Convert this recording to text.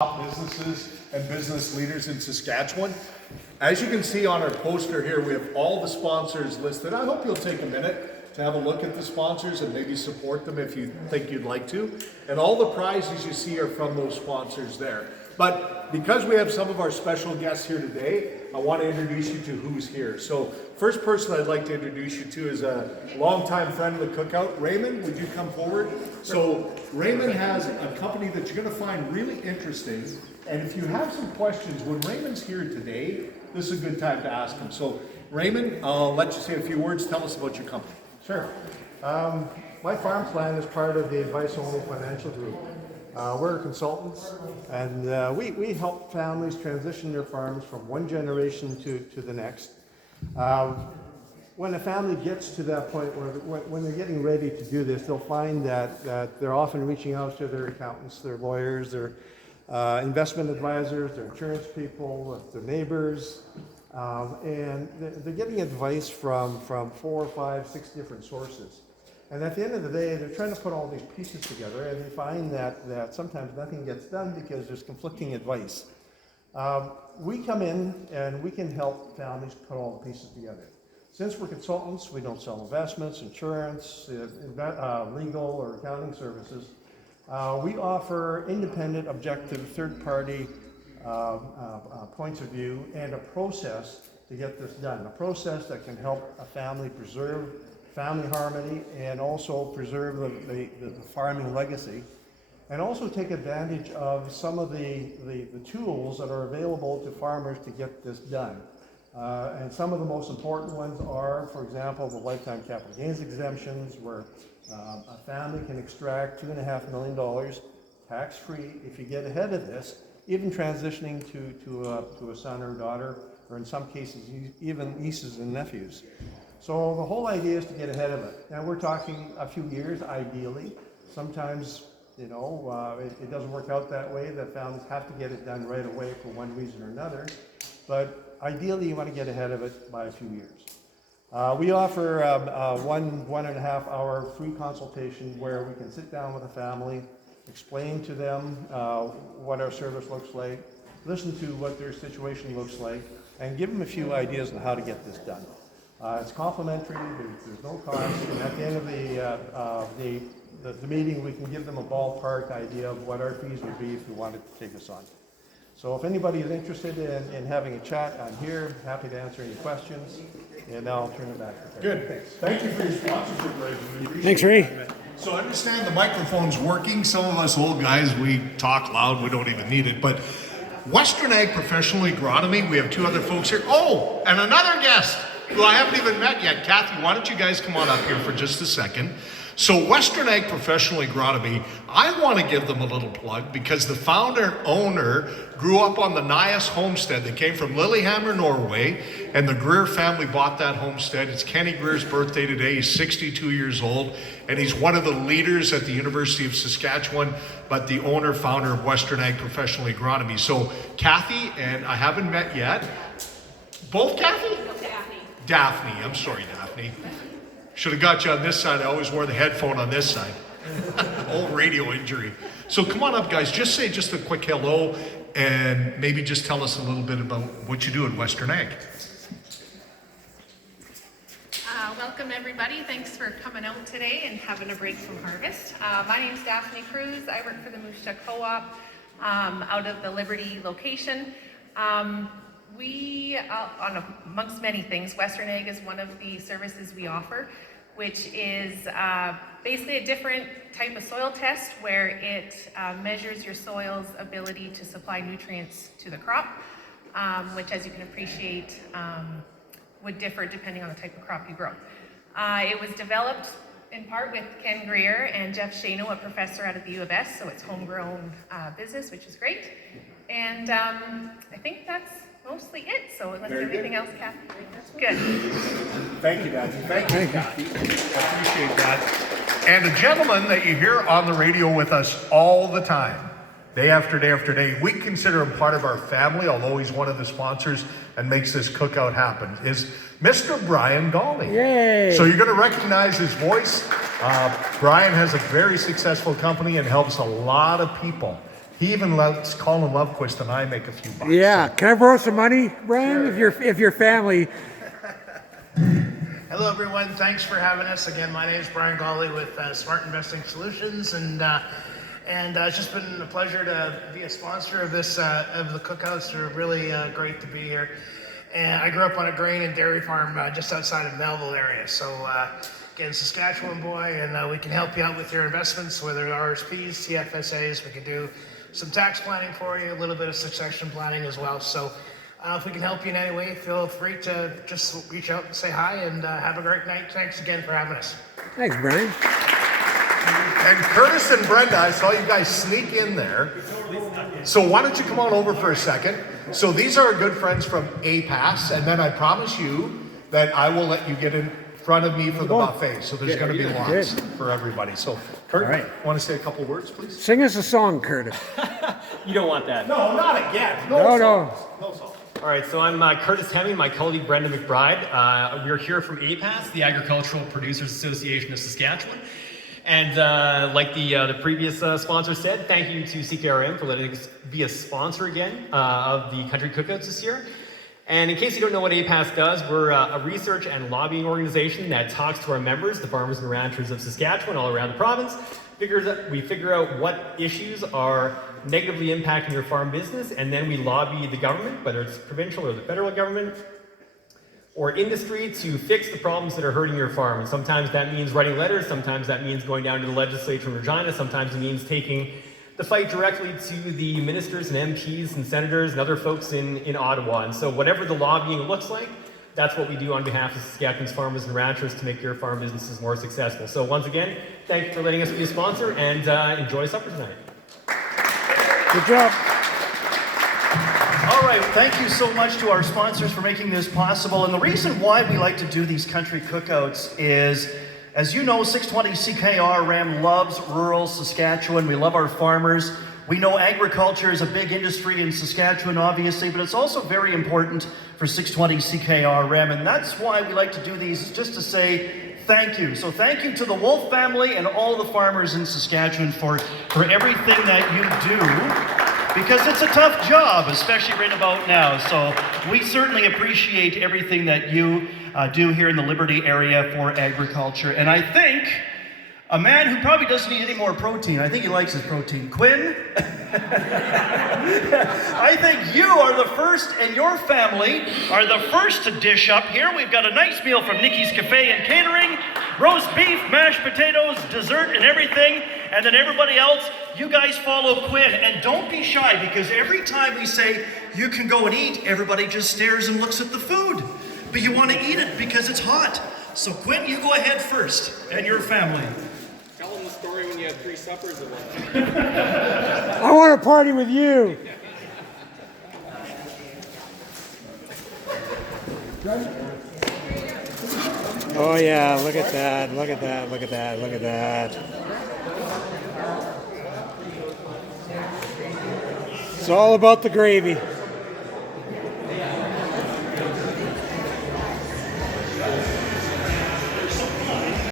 top businesses and business leaders in Saskatchewan. As you can see on our poster here, we have all the sponsors listed. I hope you'll take a minute to have a look at the sponsors and maybe support them if you think you'd like to. And all the prizes you see are from those sponsors there. But because we have some of our special guests here today, I want to introduce you to who's here. So first person I'd like to introduce you to is a longtime friend of the Cookout. Raymond, would you come forward? So Raymond has a company that you're going to find really interesting. And if you have some questions, when Raymond's here today, this is a good time to ask him. So Raymond, I'll let you say a few words. Tell us about your company. Sure. My farm plan is part of the Advice Only Financial Group. We're consultants, and we help families transition their farms from one generation to the next. When a family gets to that point where when they're getting ready to do this, they'll find that they're often reaching out to their accountants, their lawyers, their investment advisors, their insurance people, their neighbors, and they're getting advice from 4, 5, 6 different sources. And at the end of the day, they're trying to put all these pieces together, and they find that sometimes nothing gets done because there's conflicting advice. We come in and we can help families put all the pieces together. Since we're consultants, we don't sell investments, insurance, legal or accounting services. We offer independent, objective, third-party points of view and a process to get this done. A process that can help a family preserve family harmony and also preserve the farming legacy, and also take advantage of some of the tools that are available to farmers to get this done. And some of the most important ones are, for example, the lifetime capital gains exemptions, where a family can extract $2.5 million tax-free if you get ahead of this, even transitioning to a son or daughter, or in some cases even nieces and nephews. So the whole idea is to get ahead of it. Now we're talking a few years, ideally. Sometimes, it doesn't work out that way. The families have to get it done right away for one reason or another. But ideally, you want to get ahead of it by a few years. We offer a 1.5 hour free consultation where we can sit down with a family, explain to them what our service looks like, listen to what their situation looks like, and give them a few ideas on how to get this done. It's complimentary, there's no cost, and at the end of the meeting, we can give them a ballpark idea of what our fees would be if we wanted to take us on. So if anybody is interested in having a chat, I'm here, happy to answer any questions, and now I'll turn it back to Ray. Good. Thank you for your sponsorship, Ray. We appreciate Thanks, Ray. that. So I understand the microphone's working. Some of us old guys, we talk loud, we don't even need it, but Western Ag Professional Agronomy, we have 2 other folks here. Oh, and another guest who I haven't even met yet. Kathy, why don't you guys come on up here for just a second? So Western Ag Professional Agronomy, I want to give them a little plug because the owner grew up on the Nias homestead. They came from Lillehammer, Norway, and the Greer family bought that homestead. It's Kenny Greer's birthday today. He's 62 years old, and he's one of the leaders at the University of Saskatchewan, but the owner, founder of Western Ag Professional Agronomy. So Kathy, and I haven't met yet. Both Kathy? Daphne, I'm sorry, Daphne. Should have got you on this side. I always wore the headphone on this side. Old radio injury. So come on up, guys. Just say a quick hello and maybe just tell us a little bit about what you do at Western Ag. Welcome, everybody. Thanks for coming out today and having a break from harvest. My name's Daphne Cruz. I work for the Moose Jaw Co-op out of the Liberty location. We, amongst many things, Western Ag is one of the services we offer, which is basically a different type of soil test where it measures your soil's ability to supply nutrients to the crop, which, as you can appreciate, would differ depending on the type of crop you grow. It was developed in part with Ken Greer and Jeff Shano, a professor out of the U of S, so it's homegrown business, which is great. And I think that's mostly it, so unless there's anything else, Kathy. Good. Thank you, Daphne. Thank you, Kathy. I appreciate that. And a gentleman that you hear on the radio with us all the time, day after day after day, we consider him part of our family, although he's one of the sponsors and makes this cookout happen, is Mr. Brian Galney. Yay! So you're going to recognize his voice. Brian has a very successful company and helps a lot of people He even lets Colin Lovequist and I make a few bucks. Yeah. Can I borrow some money, Brian? Sure. If your family. Hello, everyone. Thanks for having us. Again, my name is Brian Gawley with Smart Investing Solutions, and it's just been a pleasure to be a sponsor of this of the cookouts. They're really great to be here. And I grew up on a grain and dairy farm just outside of Melville area. So again, Saskatchewan boy, and we can help you out with your investments, whether RSPs, TFSAs. We can do some tax planning for you, a little bit of succession planning as well. So if we can help you in any way, feel free to just reach out and say hi, and have a great night. Thanks again for having us. Thanks, Brian. And Curtis and Brenda, I saw you guys sneak in there. So why don't you come on over for a second? So these are our good friends from APAS, and then I promise you that I will let you get in front of me for the buffet. So there's going to be lots for everybody. So Kurt, want to say a couple words, please? Sing us a song, Curtis. You don't want that. No, not again. No. No song. All right, so I'm Curtis Hemming, my colleague Brenda McBride. We're here from APAS, the Agricultural Producers Association of Saskatchewan. And like the previous sponsor said, thank you to CKRM for letting us be a sponsor again of the Country Cookouts this year. And in case you don't know what APAS does, we're a research and lobbying organization that talks to our members, the farmers and ranchers of Saskatchewan all around the province. We figure out what issues are negatively impacting your farm business, and then we lobby the government, whether it's provincial or the federal government, or industry, to fix the problems that are hurting your farm. And sometimes that means writing letters, sometimes that means going down to the legislature in Regina, sometimes it means taking the fight directly to the ministers and MPs and senators and other folks in Ottawa. And so whatever the lobbying looks like, that's what we do on behalf of Saskatchewan's farmers and ranchers to make your farm businesses more successful. So once again, thank you for letting us be a sponsor, and enjoy supper tonight. Good job. All right, thank you so much to our sponsors for making this possible. And the reason why we like to do these country cookouts is, as you know, 620 CKRM loves rural Saskatchewan. We love our farmers. We know agriculture is a big industry in Saskatchewan, obviously, but it's also very important for 620 CKRM. And that's why we like to do these, just to say thank you. So thank you to the Wolff family and all the farmers in Saskatchewan for everything that you do, because it's a tough job, especially right about now. So we certainly appreciate everything that you do here in the Liberty area for agriculture. And I think a man who probably doesn't need any more protein, I think he likes his protein, Quinn, I think you are the first, and your family are the first to dish up here. We've got a nice meal from Nikki's Cafe and Catering, roast beef, mashed potatoes, dessert, and everything. And then everybody else, you guys follow Quinn. And don't be shy, because every time we say you can go and eat, everybody just stares and looks at the food. But you want to eat it because it's hot. So Quinn, you go ahead first, and your family. Tell them the story when you had 3 suppers at once. I want to party with you. Oh yeah, look at that, look at that, look at that, look at that. It's all about the gravy.